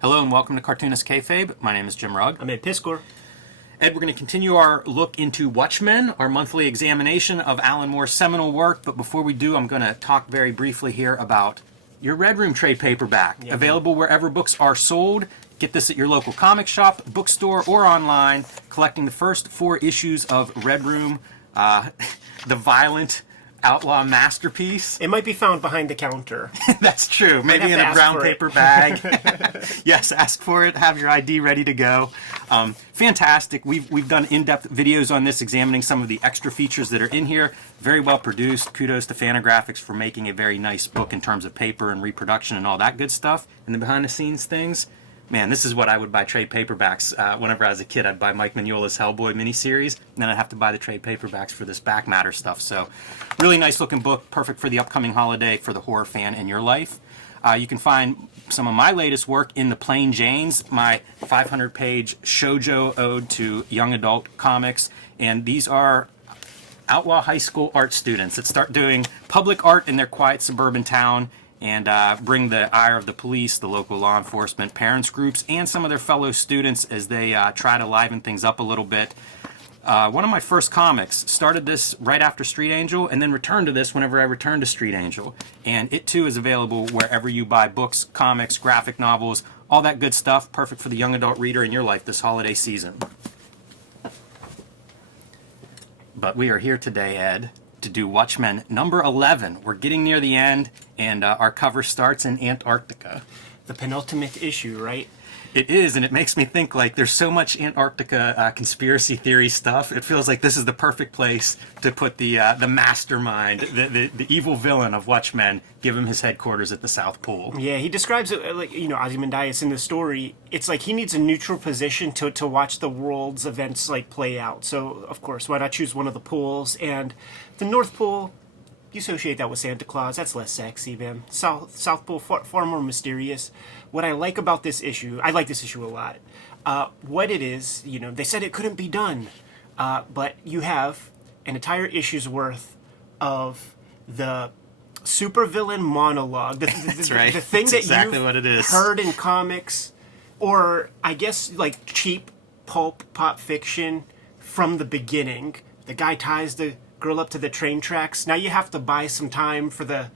Hello and welcome to Cartoonist Kayfabe. My name is Jim Rugg. I'm Ed Piskor. Ed, we're going to continue our look into Watchmen, our monthly examination of Alan Moore's seminal work. But before we do, I'm going to talk very briefly here about your Red Room trade paperback. Yeah, Available wherever books are sold. Get this at your local comic shop, bookstore, or online. Collecting the first 4 issues of Red Room, the violent outlaw masterpiece. It might be found behind the counter. That's true. Maybe in a brown paper bag. Yes, ask for it. Have your ID ready to go. Fantastic. We've done in-depth videos on this, examining some of the extra features that are in here. Very well produced. Kudos to Fantagraphics for making a very nice book in terms of paper and reproduction and all that good stuff. And the behind-the-scenes things. Man, this is what I would buy trade paperbacks. Whenever I was a kid, I'd buy Mike Mignola's Hellboy miniseries, and then I'd have to buy the trade paperbacks for this back matter stuff. So, really nice looking book, perfect for the upcoming holiday for the horror fan in your life. You can find some of my latest work in the Plain Janes, my 500-page shoujo ode to young adult comics, and these are outlaw high school art students that start doing public art in their quiet suburban town and bring the ire of the police, the local law enforcement, parents groups, and some of their fellow students as they try to liven things up a little bit. One of my first comics started this right after Street Angel and then returned to this whenever I returned to Street Angel. And it too is available wherever you buy books, comics, graphic novels, all that good stuff, perfect for the young adult reader in your life this holiday season. But we are here today, Ed, to do Watchmen number 11. We're getting near the end, and our cover starts in Antarctica. The penultimate issue, right? It is, and it makes me think, like, there's so much Antarctica conspiracy theory stuff. It feels like this is the perfect place to put the mastermind, the evil villain of Watchmen, give him his headquarters at the South Pole. Yeah, he describes it like, Ozymandias in the story. It's like he needs a neutral position to watch the world's events like play out. So, of course, why not choose one of the poles? And the North Pole, you associate that with Santa Claus. That's less sexy, man. South Pole, far more mysterious. What I like about this issue, I like this issue a lot. What it is, they said it couldn't be done, but you have an entire issue's worth of the supervillain monologue. That's right. The thing That's that exactly you've what it is. heard in comics, or I guess like cheap pulp pop fiction from the beginning. The guy ties the girl up to the train tracks. Now you have to buy some time for the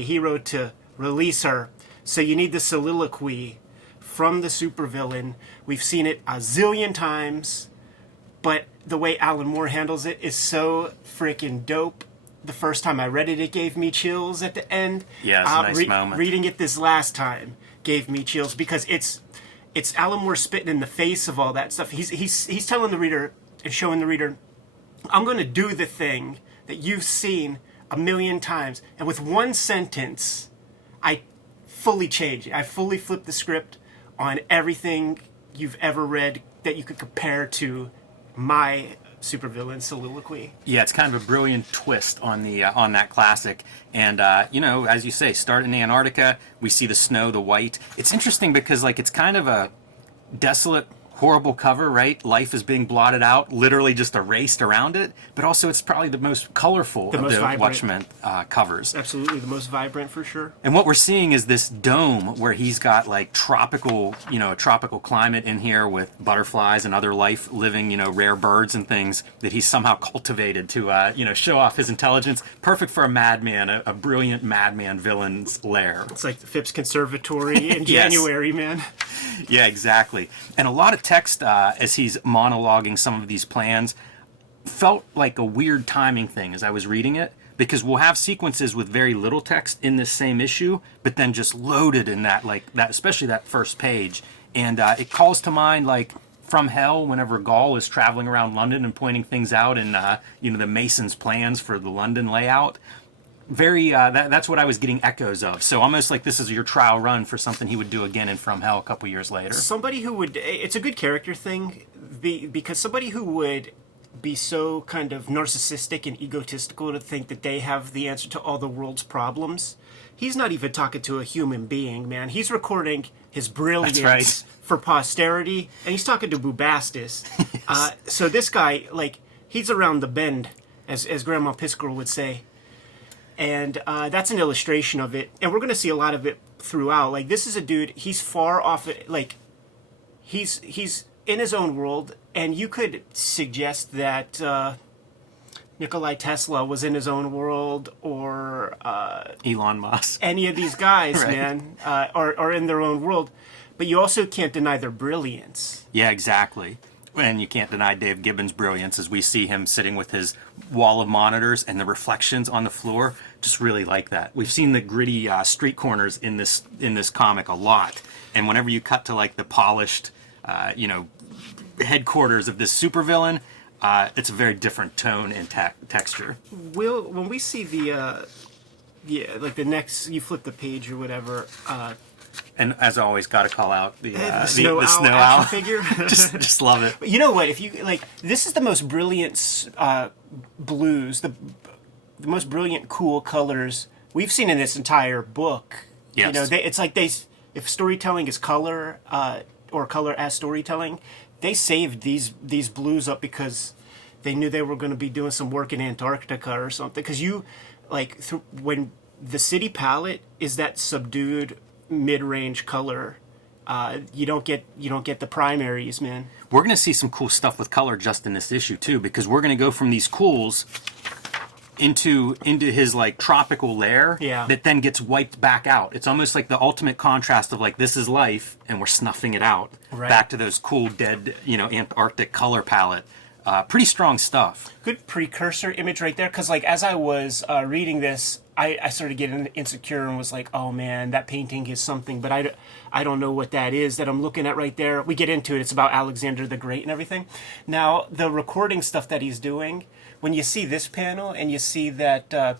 hero to release her. So you need the soliloquy from the supervillain. We've seen it a zillion times, but the way Alan Moore handles it is so freaking dope. The first time I read it, it gave me chills at the end. Yeah, it's a nice moment. Reading it this last time gave me chills because it's Alan Moore spitting in the face of all that stuff. He's telling the reader and showing the reader, I'm going to do the thing that you've seen a million times. And with one sentence, I fully change it. I fully flip the script on everything you've ever read that you could compare to my supervillain soliloquy. Yeah, it's kind of a brilliant twist on that classic. And, as you say, start in Antarctica. We see the snow, the white. It's interesting because, it's kind of a desolate, horrible cover, right? Life is being blotted out, literally just erased around it. But also, it's probably the most colorful of the Watchmen covers. Absolutely, the most vibrant for sure. And what we're seeing is this dome where he's got tropical, a tropical climate in here with butterflies and other life living, rare birds and things that he's somehow cultivated to, show off his intelligence. Perfect for a madman, a brilliant madman villain's lair. It's like the Phipps Conservatory in Yes. January, man. Yeah, exactly. And a lot of text as he's monologuing some of these plans felt like a weird timing thing as I was reading it, because we'll have sequences with very little text in this same issue, but then just loaded in that, especially that first page. And it calls to mind, From Hell, whenever Gaul is traveling around London and pointing things out in, the Mason's plans for the London layout. Very, that's what I was getting echoes of. So almost like this is your trial run for something he would do again in From Hell a couple years later. Somebody who would, it's a good character thing, because somebody who would be so kind of narcissistic and egotistical to think that they have the answer to all the world's problems. He's not even talking to a human being, man. He's recording his brilliance for posterity, and he's talking to Bubastis. Yes. So this guy, he's around the bend, as Grandma Piskor would say. And that's an illustration of it. And we're going to see a lot of it throughout. Like, this is a dude, he's far off, like, he's in his own world, and you could suggest that Nikolai Tesla was in his own world, or Elon Musk. any of these guys, Right. man, are in their own world. But you also can't deny their brilliance. Yeah, exactly. And you can't deny Dave Gibbons' brilliance as we see him sitting with his wall of monitors and the reflections on the floor. Just really like that. We've seen the gritty street corners in this comic a lot. And whenever you cut to like the polished, headquarters of this supervillain, it's a very different tone and texture. When we see the next, you flip the page or whatever, And as always, got to call out the snow snow owl owl action figure. just love it. But you know what? If you like, this is the most brilliant blues, the most brilliant, cool colors we've seen in this entire book. Yes. You know, it's like if storytelling is color, or color as storytelling, they saved these blues up because they knew they were going to be doing some work in Antarctica or something. Because when the city palette is that subdued mid-range color, you don't get the primaries, man. We're going to see some cool stuff with color just in this issue too, because we're going to go from these cools into his like tropical lair that then gets wiped back out. It's almost like the ultimate contrast of like, this is life and we're snuffing it out back to those cool dead Antarctic color palette. Pretty strong stuff. Good precursor image right there, because like as I was reading this, I started getting insecure and was like, oh man, that painting is something, but I don't know what that is that I'm looking at right there. We get into it. It's about Alexander the Great and everything. Now, the recording stuff that he's doing, when you see this panel and you see that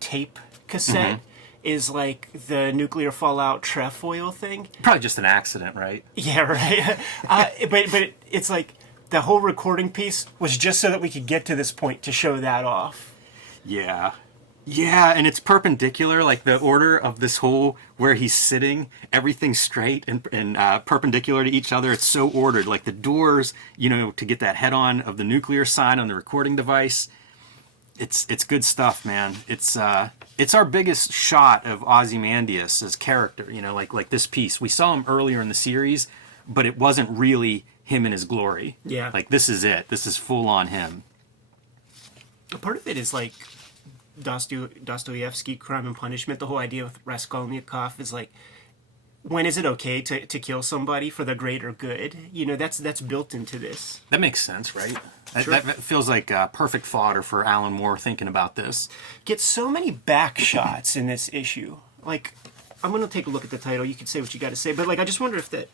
tape cassette is like the nuclear fallout trefoil thing. Probably just an accident, right? Yeah, right. But it's like the whole recording piece was just so that we could get to this point to show that off. Yeah. Yeah, and it's perpendicular, like the order of this whole where he's sitting, everything's straight and perpendicular to each other. It's so ordered, like the doors, to get that head-on of the nuclear sign on the recording device. It's good stuff, man. It's our biggest shot of Ozymandias as character, like this piece. We saw him earlier in the series, but it wasn't really him in his glory. Yeah. Like, this is it. This is full on him. Part of it is like Dostoevsky, Crime and Punishment. The whole idea with Raskolnikov is like, when is it okay to kill somebody for the greater good? That's built into this. That makes sense, right? Sure. That feels like perfect fodder for Alan Moore thinking about this. Get so many back shots in this issue. Like, I'm going to take a look at the title. You can say what you got to say. But, like, I just wonder if that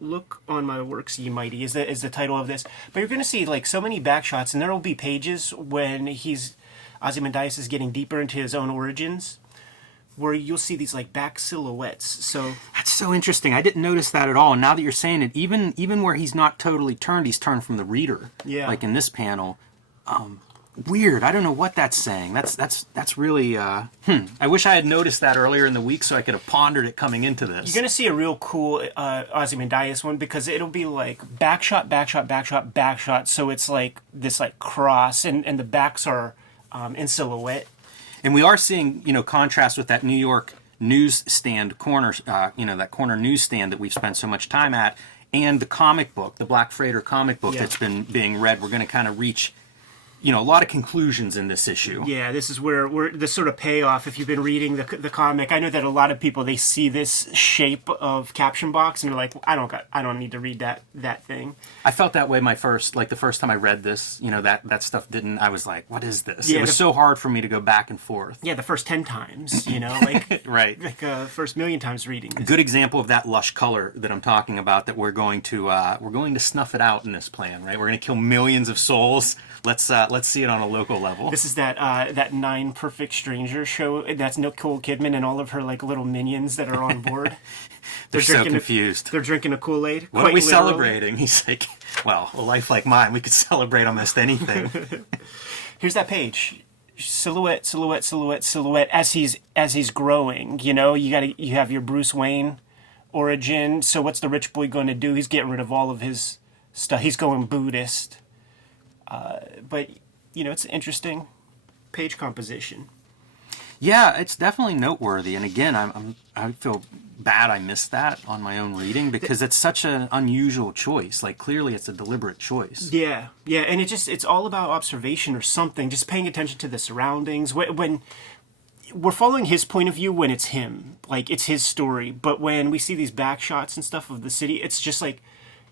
Look on My Works, Ye Mighty, is the title of this. But you're going to see, like, so many back shots, and there will be pages when Ozymandias is getting deeper into his own origins, where you'll see these, like, back silhouettes. So that's so interesting. I didn't notice that at all. And now that you're saying it, even where he's not totally turned, he's turned from the reader. Yeah. Like in this panel. Weird. I don't know what that's saying. That's really. I wish I had noticed that earlier in the week so I could have pondered it coming into this. You're gonna see a real cool Ozymandias one, because it'll be like back shot, back shot, back shot, back shot. So it's like this like cross, and the backs are in silhouette. And we are seeing contrast with that New York newsstand corner, that corner newsstand that we've spent so much time at, and the comic book, the Black Freighter comic book that's been being read. We're going to kind of reach. A lot of conclusions in this issue. Yeah, this is where the sort of payoff, if you've been reading the comic. I know that a lot of people, they see this shape of caption box and they're like, I don't need to read that thing. I felt that way the first time I read this, that stuff didn't, I was like, what is this? It was so hard for me to go back and forth. Yeah, the first 10 times, like right. Like first million times reading this. A good example of that lush color that I'm talking about, that we're going to snuff it out in this plan, right? We're going to kill millions of souls. Let's see it on a local level. This is that 9 Perfect Strangers show. That's Nicole Kidman and all of her like little minions that are on board. They're so confused. They're drinking a Kool-Aid. What are we celebrating? He's like, well, a life like mine, we could celebrate almost anything. Here's that page. Silhouette, silhouette, silhouette, silhouette. As he's growing, you have your Bruce Wayne origin. So what's the rich boy going to do? He's getting rid of all of his stuff. He's going Buddhist. But it's an interesting page composition. Yeah, it's definitely noteworthy. And again, I feel bad I missed that on my own reading because it's such an unusual choice. Like clearly it's a deliberate choice. Yeah, yeah, and it's all about observation or something, just paying attention to the surroundings. When we're following his point of view when it's him, like it's his story, but when we see these back shots and stuff of the city, it's just like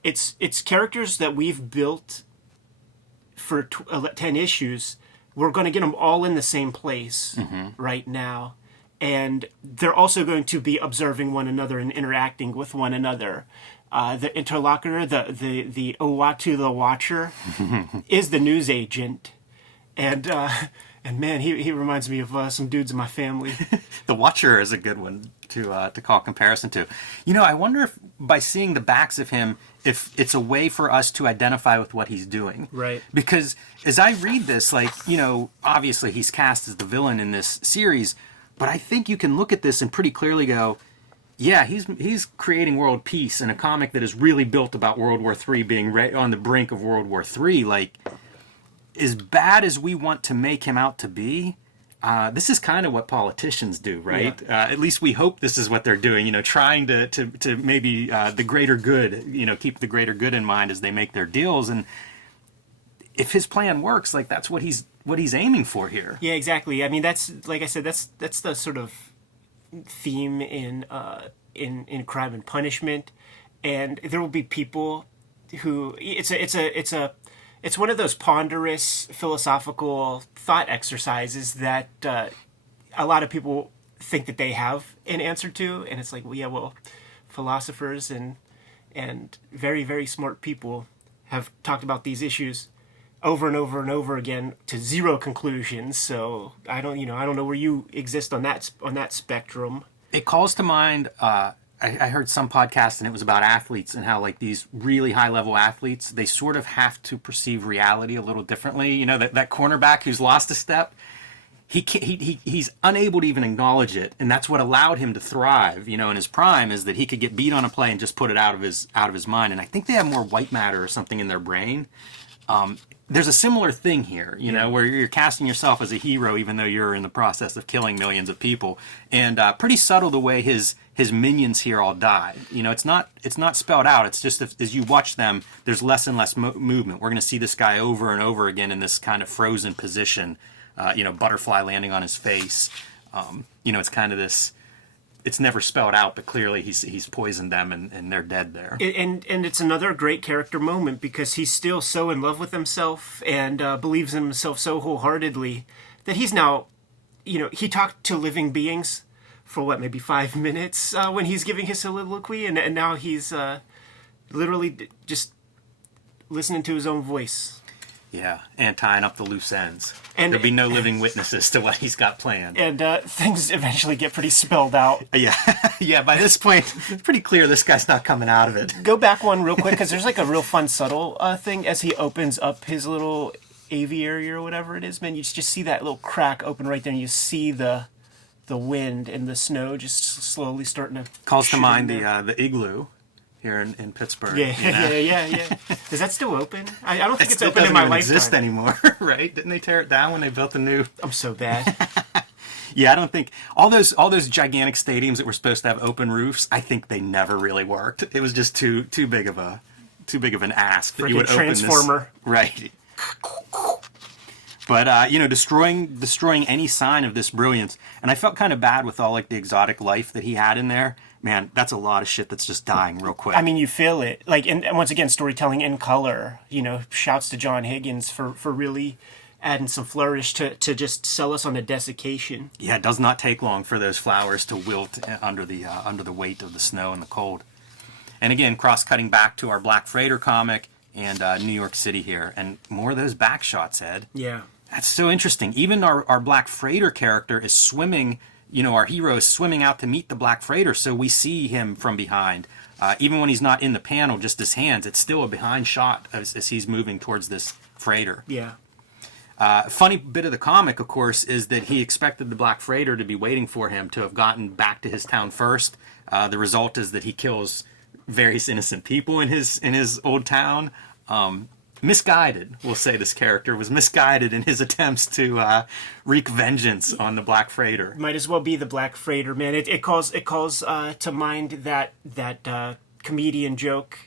it's characters that we've built for 10 issues. We're going to get them all in the same place right now. And they're also going to be observing one another and interacting with one another. The interlocutor, the Owatu the Watcher, is the news agent. And man, he reminds me of some dudes in my family. The Watcher is a good one to call comparison to. You know, I wonder if by seeing the backs of him, if it's a way for us to identify with what he's doing. Right. Because as I read this, like, you know, obviously he's cast as the villain in this series, but I think you can look at this and pretty clearly go, yeah, he's creating world peace in a comic that is really built about World War III being right on the brink of World War III. Like, as bad as we want to make him out to be, this is kind of what politicians do, right? Yeah. At least we hope this is what they're doing, you know, trying to maybe the greater good, you know, keep the greater good in mind as they make their deals. And if his plan works, like that's what he's aiming for here. Yeah, exactly. I mean, that's like I said, that's the sort of theme in Crime and Punishment, and there will be people who it's one of those ponderous philosophical thought exercises that a lot of people think that they have an answer to, and it's like, well, yeah, well, philosophers and very, very smart people have talked about these issues over and over and over again to zero conclusions. So I don't know where you exist on that spectrum. It calls to mind. I heard some podcast and it was about athletes and how like these really high level athletes, they sort of have to perceive reality a little differently. You know, that cornerback who's lost a step, he's unable to even acknowledge it, and that's what allowed him to thrive. You know, in his prime, is that he could get beat on a play and just put it out of his mind. And I think they have more white matter or something in their brain. There's a similar thing here, you know, where you're casting yourself as a hero even though you're in the process of killing millions of people. And pretty subtle the way his minions here all die. You know, it's not spelled out. It's just as you watch them, there's less and less movement. We're going to see this guy over and over again in this kind of frozen position, you know, butterfly landing on his face. You know, it's kind of this... It's never spelled out, but clearly he's poisoned them and they're dead there. And it's another great character moment because he's still so in love with himself and believes in himself so wholeheartedly that he's now, you know, he talked to living beings for maybe 5 minutes when he's giving his soliloquy, and now he's literally just listening to his own voice. Yeah, and tying up the loose ends. And there'll be no living witnesses to what he's got planned. And things eventually get pretty spelled out. Yeah, yeah. By this point, it's pretty clear this guy's not coming out of it. Go back one real quick, because there's like a real fun, subtle thing as he opens up his little aviary or whatever it is. Man, you just see that little crack open right there, and you see the wind and the snow just slowly starting to calls to mind the igloo here in Pittsburgh. Yeah, you know? yeah. Is that still open? I don't think it's open in my lifetime. It doesn't exist anymore, right? Didn't they tear it down when they built the new? I'm so bad. Yeah, I don't think all those gigantic stadiums that were supposed to have open roofs, I think they never really worked. It was just too big of an ask that you would open this. Transformer. Right. But you know, destroying any sign of this brilliance, and I felt kind of bad with all like the exotic life that he had in there. Man, that's a lot of shit that's just dying real quick. I mean, you feel it. Like, and once again, storytelling in color. You know, shouts to John Higgins for really adding some flourish to just sell us on a desiccation. Yeah, it does not take long for those flowers to wilt under the weight of the snow and the cold. And again, cross-cutting back to our Black Freighter comic and New York City here, and more of those back shots, Ed. Yeah. That's so interesting. Even our Black Freighter character is swimming. You know, our hero is swimming out to meet the Black Freighter, so we see him from behind. Even when he's not in the panel, just his hands, it's still a behind shot as he's moving towards this freighter. Yeah. Funny bit of the comic, of course, is that he expected the Black Freighter to be waiting for him to have gotten back to his town first. The result is that he kills various innocent people in his old town. misguided. We'll say this character was misguided in his attempts to wreak vengeance on the Black Freighter. Might as well be the Black Freighter, man. It calls to mind that comedian joke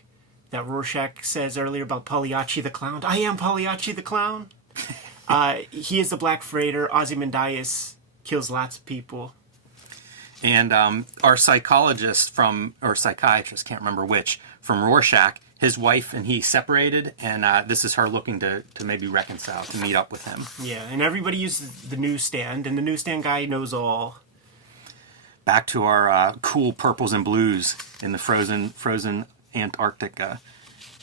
that Rorschach says earlier about Pagliacci the Clown. I am Pagliacci the Clown. He is the Black Freighter. Ozymandias kills lots of people. And our psychologist or psychiatrist, can't remember which, from Rorschach, his wife and he separated, and this is her looking to maybe reconcile, to meet up with him. Yeah, and everybody uses the newsstand, and the newsstand guy knows all. Back to our cool purples and blues in the frozen Antarctica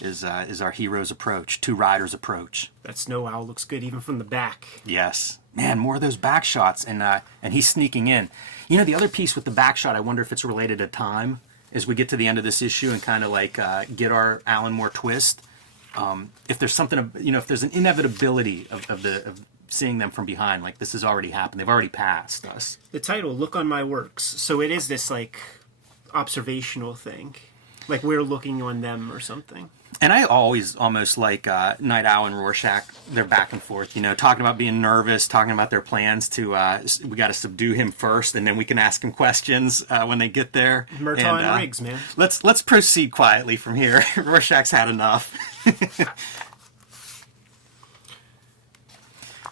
is our hero's approach, two riders approach. That snow owl looks good even from the back. Yes. Man, more of those back shots, and he's sneaking in. You know, the other piece with the back shot, I wonder if it's related to time, as we get to the end of this issue and kind of like get our Alan Moore twist. If there's something, if there's an inevitability of seeing them from behind, like this has already happened, they've already passed us. The title, Look on My Works, so it is this like observational thing, like we're looking on them or something. And I always almost like Night Owl and Rorschach, they're back and forth, talking about being nervous, talking about their plans to, we got to subdue him first, and then we can ask him questions when they get there. Murtaugh and Riggs, man. Let's proceed quietly from here. Rorschach's had enough.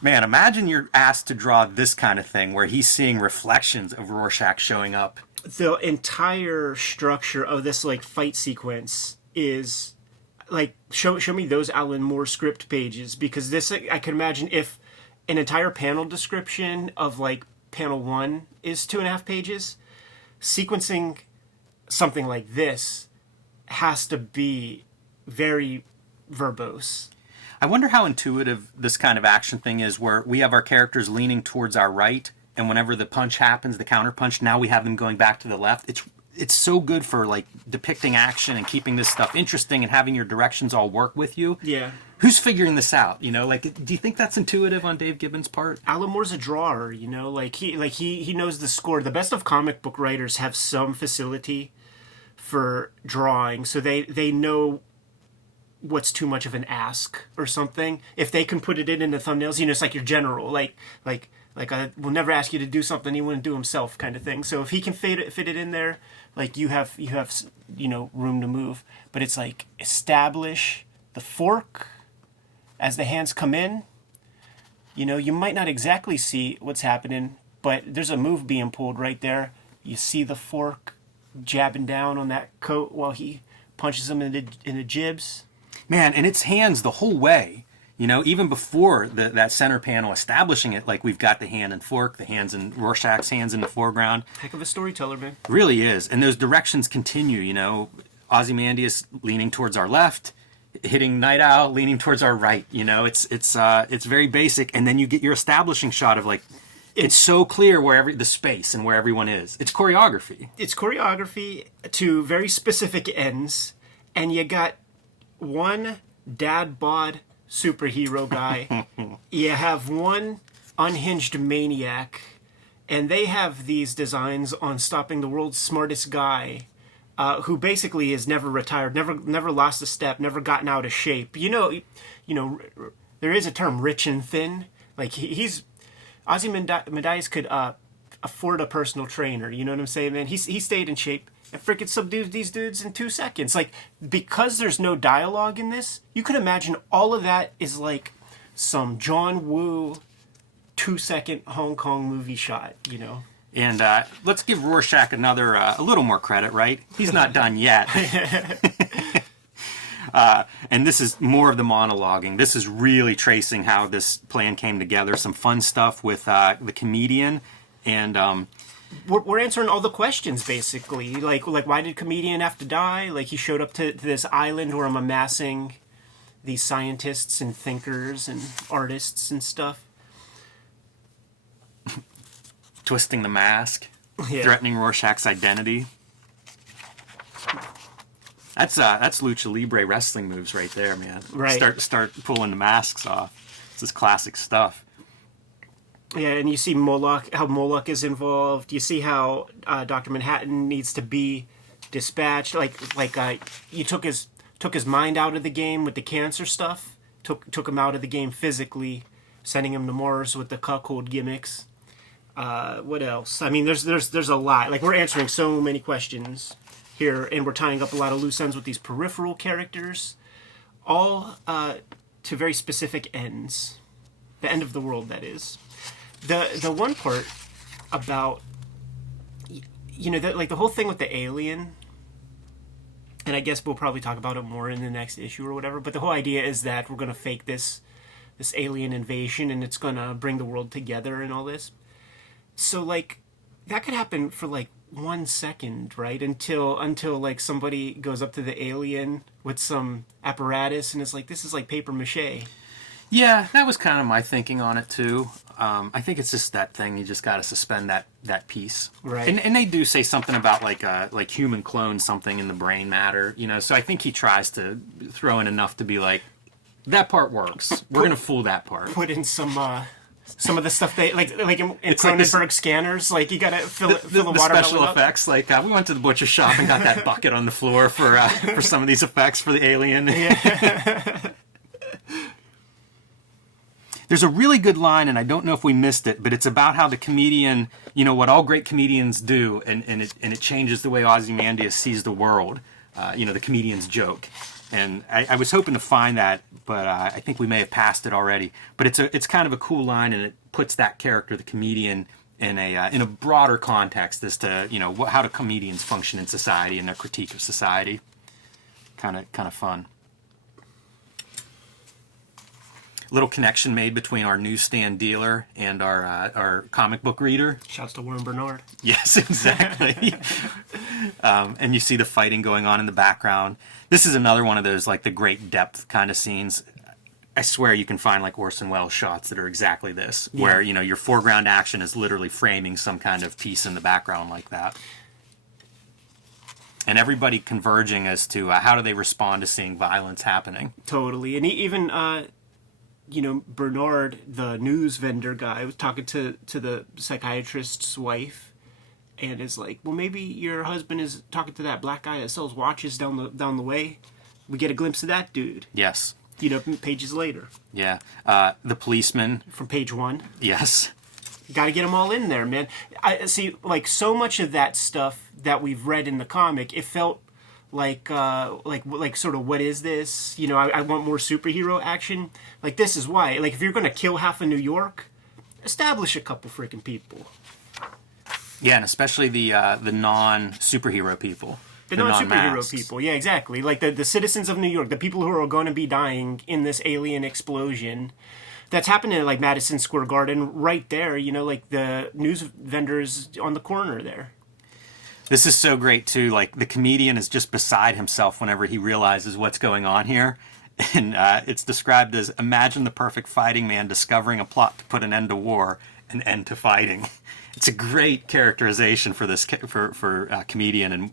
Man, imagine you're asked to draw this kind of thing where he's seeing reflections of Rorschach showing up. The entire structure of this like fight sequence is like show me those Alan Moore script pages, because this I can imagine if an entire panel description of like panel 1 is 2.5 pages, sequencing something like this has to be very verbose. I wonder how intuitive this kind of action thing is, where we have our characters leaning towards our right, and whenever the punch happens, the counter punch, now we have them going back to the left. It's so good for like depicting action and keeping this stuff interesting and having your directions all work with you. Yeah. Who's figuring this out? Do you think that's intuitive on Dave Gibbons' part? Alan Moore's a drawer, he knows the score. The best of comic book writers have some facility for drawing, so they know what's too much of an ask or something. If they can put it in the thumbnails, it's like your general, like I will never ask you to do something he wouldn't do himself, kind of thing. So if he can fit it in there, like you have room to move. But it's like establish the fork as the hands come in. You might not exactly see what's happening, but there's a move being pulled right there. You see the fork jabbing down on that coat while he punches him in the jibs. Man, and it's hands the whole way. Even before that center panel establishing it, like we've got the hand and fork, the hands and Rorschach's hands in the foreground. Heck of a storyteller, man. Really is. And those directions continue, Ozymandias leaning towards our left, hitting Night Owl leaning towards our right. It's very basic. And then you get your establishing shot of like, it's so clear where the space and where everyone is. It's choreography. It's choreography to very specific ends. And you got one dad bod superhero guy. You have one unhinged maniac, and they have these designs on stopping the world's smartest guy, who basically has never retired, never lost a step, never gotten out of shape. There is a term, rich and thin. Like he's Ozymandias could afford a personal trainer. You know what I'm saying, man? He stayed in shape and freaking subdued these dudes in 2 seconds. Like, because there's no dialogue in this, you could imagine all of that is like some John Woo 2-second Hong Kong movie shot, And let's give Rorschach a little more credit, right? He's not done yet. And this is more of the monologuing. This is really tracing how this plan came together. Some fun stuff with the comedian, and we're answering all the questions basically. Like why did comedian have to die? Like he showed up to this island where I'm amassing these scientists and thinkers and artists and stuff. Twisting the mask, threatening Rorschach's identity. That's lucha libre wrestling moves right there, man. Right. Start pulling the masks off. This is classic stuff. Yeah, and you see how Moloch is involved. You see how Dr. Manhattan needs to be dispatched. You took his mind out of the game with the cancer stuff, took him out of the game physically, sending him to Mars with the cuckold gimmicks. What else? I mean, there's a lot. Like, we're answering so many questions here, and we're tying up a lot of loose ends with these peripheral characters, all to very specific ends. The end of the world, that is. The one part about, like the whole thing with the alien, and I guess we'll probably talk about it more in the next issue or whatever, but the whole idea is that we're going to fake this alien invasion, and it's going to bring the world together and all this. So, like, that could happen for, like, 1 second, right? Until like, somebody goes up to the alien with some apparatus and is like, this is like paper mache. Yeah, that was kind of my thinking on it, too. I think it's just that thing. You just got to suspend that piece. Right. And they do say something about, like human clone something in the brain matter, So I think he tries to throw in enough to be like, that part works. We're going to fool that part. Put in some of the stuff they like in Cronenberg like scanners, like you gotta fill the water special effects. Like we went to the butcher shop and got that bucket on the floor for some of these effects for the alien. Yeah. There's a really good line, and I don't know if we missed it, but it's about how the comedian, what all great comedians do, and it changes the way Ozymandias sees the world. The comedian's joke. And I was hoping to find that, but I think we may have passed it already. But it's kind of a cool line, and it puts that character, the comedian, in a broader context as to how do comedians function in society and their critique of society. Kind of fun. Little connection made between our newsstand dealer and our comic book reader. Shouts to Warren Bernard. Yes, exactly. And you see the fighting going on in the background. This is another one of those, like, the great depth kind of scenes. I swear you can find, like, Orson Welles shots that are exactly this, where, your foreground action is literally framing some kind of piece in the background like that. And everybody converging as to how do they respond to seeing violence happening. Totally. And even, Bernard, the news vendor guy, was talking to the psychiatrist's wife, and is like, well, maybe your husband is talking to that black guy that sells watches down the way. We get a glimpse of that dude. Yes. Pages later. Yeah. The policeman. From page 1. Yes. Got to get them all in there, man. I see, like, so much of that stuff that we've read in the comic, it felt like sort of, what is this? I want more superhero action. Like, this is why. Like, if you're going to kill half of New York, establish a couple freaking people. Yeah, and especially the non-superhero people. The non-superhero people, yeah, exactly. Like the citizens of New York, the people who are going to be dying in this alien explosion that's happening at, like, Madison Square Garden right there, like the news vendors on the corner there. This is so great, too. Like, the comedian is just beside himself whenever he realizes what's going on here. And it's described as, imagine the perfect fighting man discovering a plot to put an end to war, an end to fighting. It's a great characterization for this for a comedian and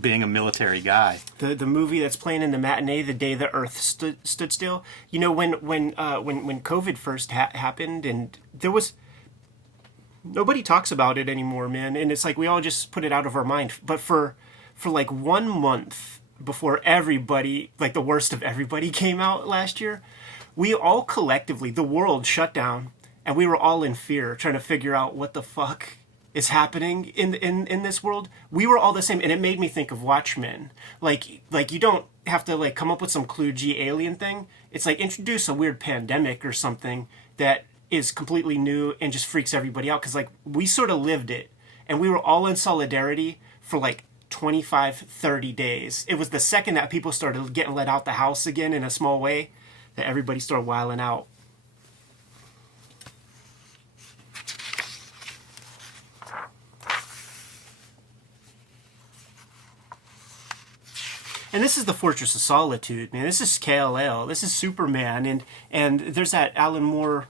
being a military guy. The movie that's playing in the matinee the day the Earth stood still. When COVID first happened, and there was nobody talks about it anymore, man. And it's like we all just put it out of our mind. But for like 1 month before everybody, like the worst of everybody, came out last year, we all collectively, the world shut down. And we were all in fear, trying to figure out what the fuck is happening in this world. We were all the same, and it made me think of Watchmen. Like you don't have to, like, come up with some kludgy alien thing. It's like, introduce a weird pandemic or something that is completely new and just freaks everybody out. Because, like, we sort of lived it, and we were all in solidarity for, like, 25, 30 days. It was the second that people started getting let out the house again in a small way that everybody started wilding out. And this is the Fortress of Solitude, man. This is KLL. This is Superman, and there's that Alan Moore,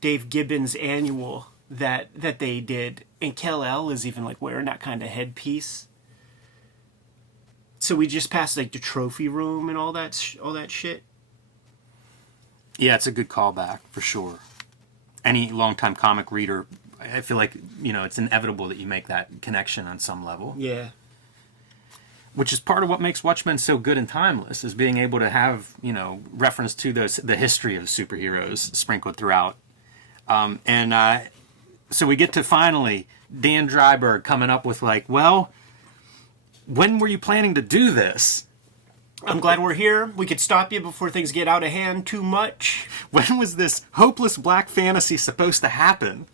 Dave Gibbons annual that they did, and KLL is even, like, wearing that kind of headpiece. So we just passed, like, the trophy room and all that shit. Yeah, it's a good callback for sure. Any longtime comic reader, I feel like it's inevitable that you make that connection on some level. Yeah. which is part of what makes Watchmen so good and timeless, is being able to have, reference to the history of superheroes sprinkled throughout. So we get to finally Dan Dryberg coming up with well, when were you planning to do this? I'm glad we're here. We could stop you before things get out of hand too much. When was this hopeless black fantasy supposed to happen?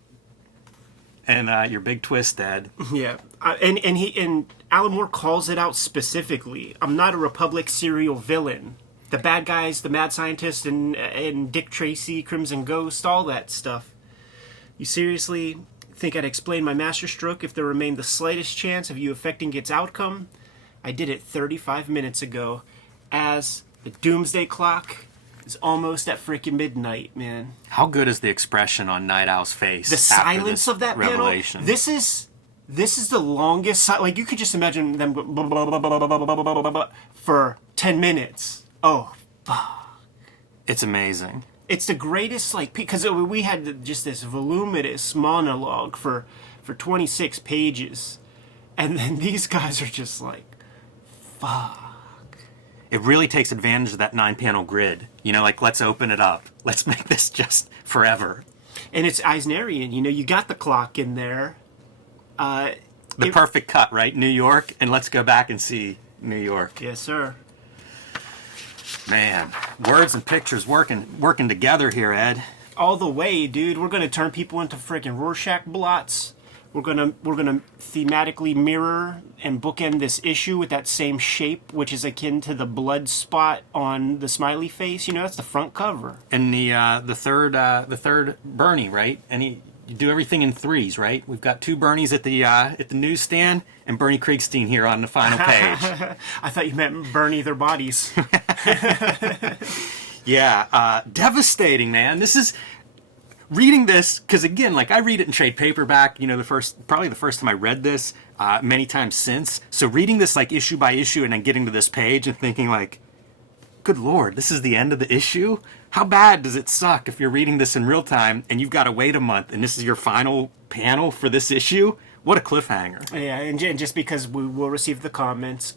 And your big twist, Ed. Yeah, and Alan Moore calls it out specifically. I'm not a Republic serial villain. The bad guys, the mad scientist, and Dick Tracy, Crimson Ghost, all that stuff. You seriously think I'd explain my masterstroke if there remained the slightest chance of you affecting its outcome? I did it 35 minutes ago, as the doomsday clock is almost at freaking midnight, man. How good is the expression on Night Owl's face? The silence of that revelation? Panel. This is the longest. You could just imagine them go blah, blah, blah, blah, blah, blah, blah, blah, for 10 minutes. Oh, fuck! It's amazing. It's the greatest. Because we had just this voluminous monologue for 26 pages, and then these guys are just fuck. It really takes advantage of that 9-panel grid. Let's open it up. Let's make this just forever. And it's Eisnerian. You got the clock in there. The perfect cut, right? New York, and let's go back and see New York. Yes, sir. Man, words and pictures working together here, Ed. All the way, dude. We're gonna turn people into freaking Rorschach blots. We're gonna thematically mirror and bookend this issue with that same shape, which is akin to the blood spot on the smiley face. That's the front cover. And the third Bernie, right? And you do everything in threes, right? We've got 2 Bernies at the newsstand, and Bernie Kriegstein here on the final page. I thought you meant burn either bodies. Yeah, devastating, man. This is reading this, because again, I read it in trade paperback. Probably the first time I read this, many times since. So reading this issue by issue, and then getting to this page and thinking good Lord, this is the end of the issue? How bad does it suck if you're reading this in real time and you've got to wait a month and this is your final panel for this issue? What a cliffhanger. Yeah, and just because we will receive the comments,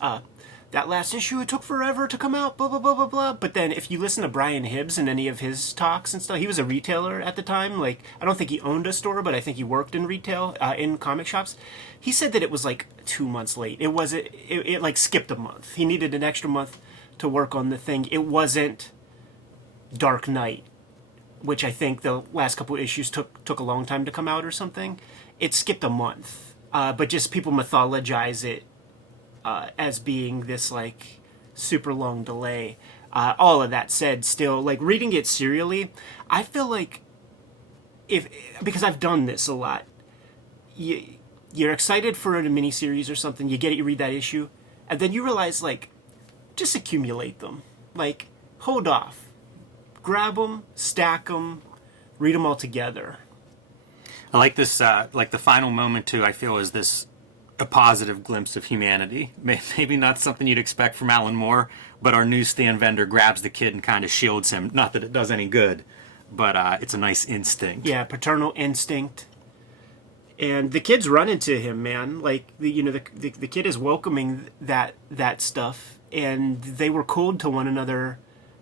that last issue, it took forever to come out, blah, blah, blah, blah, blah. But then if you listen to Brian Hibbs and any of his talks and stuff, he was a retailer at the time. I don't think he owned a store, but I think he worked in retail, in comic shops. He said that it was 2 months late. It skipped a month. He needed an extra month to work on the thing. It wasn't Dark Knight, which I think the last couple of issues took a long time to come out or something. It skipped a month, but just people mythologize it as being this super long delay. All of that said, still reading it serially, I feel because I've done this a lot, you're excited for a miniseries or something, you get it, you read that issue, and then you realize just accumulate them. Hold off. Grab them, stack them, read them all together. I like this, the final moment too, I feel is a positive glimpse of humanity. Maybe not something you'd expect from Alan Moore, but our newsstand vendor grabs the kid and kind of shields him. Not that it does any good, but it's a nice instinct. Yeah, paternal instinct. And the kid's running to him, man. The kid is welcoming that stuff, and they were cold to one another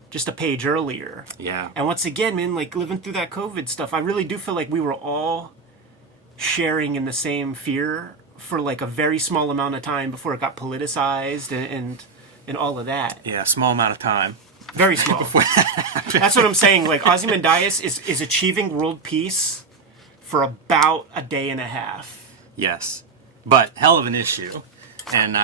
just a page earlier. Yeah. And once again, man, living through that COVID stuff, I really do feel we were all sharing in the same fear for a very small amount of time before it got politicized and all of that. Yeah, small amount of time. Very small. That's what I'm saying. Ozymandias is achieving world peace for about a day and a half. Yes, but hell of an issue, and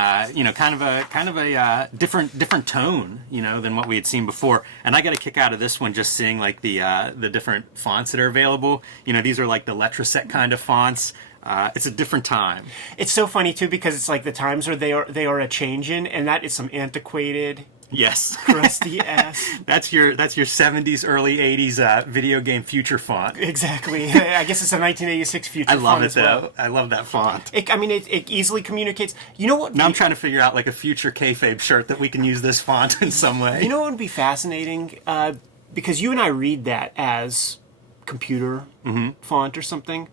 kind of a different tone, than what we had seen before. And I got a kick out of this one just seeing the different fonts that are available. These are the Letraset kind of fonts. It's a different time. It's so funny too because it's the times are they are a changing, and that is some antiquated. Yes. Crusty ass. That's your 70s, early 80s video game future font. Exactly. I guess it's a 1986 future font. I love it as well. though. I love that font. It easily communicates. You know what? Now I'm trying to figure out a future Kayfabe shirt that we can use this font in some way. You know what would be fascinating? Because you and I read that as computer font or something.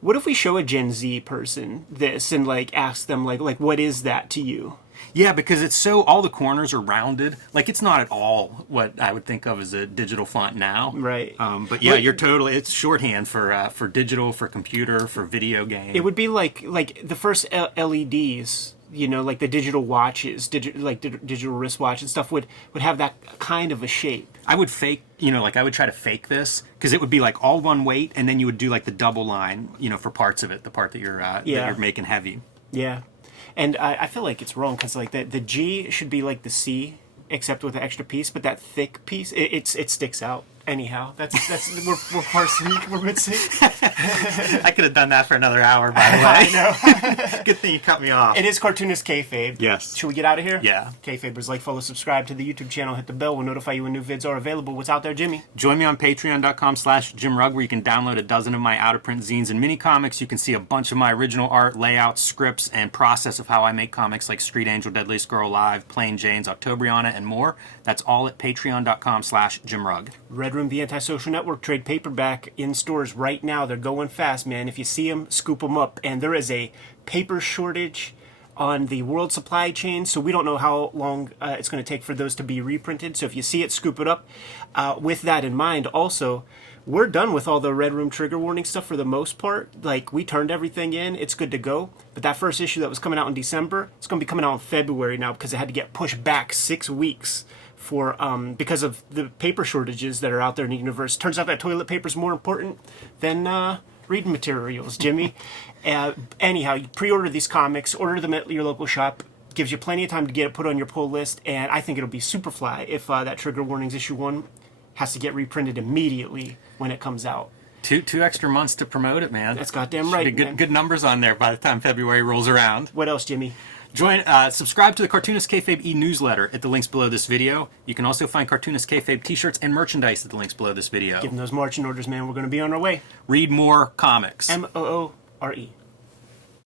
What if we show a Gen Z person this and ask them what is that to you? Yeah, because it's so, all the corners are rounded. Like, it's not at all what I would think of as a digital font now. Right. But yeah, you're totally, it's shorthand for digital, for computer, for video game. It would be like the first LEDs, you know, like the digital watches, digital wristwatch and stuff would have that kind of a shape. I would fake, you know, like I would try to fake this because it would be like all one weight, and then you would do like the double line, you know, for parts of it, the part that you're making heavy. Yeah. And I feel like it's wrong because like the G should be like the C, except with the extra piece, but that thick piece, it sticks out. Anyhow, that's we're parsing, we're missing. I could have done that for another hour, by the way. I know. Good thing you cut me off. It is Cartoonist Kayfabe. Yes. Should we get out of here? Yeah. Kayfabers, like, follow, subscribe to the YouTube channel, hit the bell. We'll notify you when new vids are available. What's out there, Jimmy? Join me on patreon.com/JimRugg, where you can download a dozen of my out-of-print zines and mini comics. You can see a bunch of my original art, layouts, scripts, and process of how I make comics like Street Angel, Deadliest Girl Live, Plain Jane's, Octobriana, and more. That's all at patreon.com/JimRugg. Red Room, the Antisocial Network, trade paperback in stores right now. They're going fast, man. If you see them, scoop them up. And there is a paper shortage on the world supply chain, so we don't know how long it's going to take for those to be reprinted. So if you see it, scoop it up. With that in mind, also, we're done with all the Red Room trigger warning stuff for the most part. Like, we turned everything in. It's good to go. But that first issue that was coming out in December, it's going to be coming out in February now because it had to get pushed back 6 weeks for because of the paper shortages that are out there in the universe. Turns out that toilet paper is more important than reading materials, Jimmy. Anyhow, you pre-order these comics, order them at your local shop. Gives you plenty of time to get it put on your pull list, and I think it'll be super fly if that Trigger Warnings issue 1 has to get reprinted immediately when it comes out. Two extra months to promote it, man. That's goddamn right, Should be man. good numbers on there by the time February rolls around. What else, Jimmy? Subscribe to the Cartoonist Kayfabe e-newsletter at the links below this video. You can also find Cartoonist Kayfabe t-shirts and merchandise at the links below this video. Give them those marching orders, man. We're going to be on our way. Read more comics. Moore.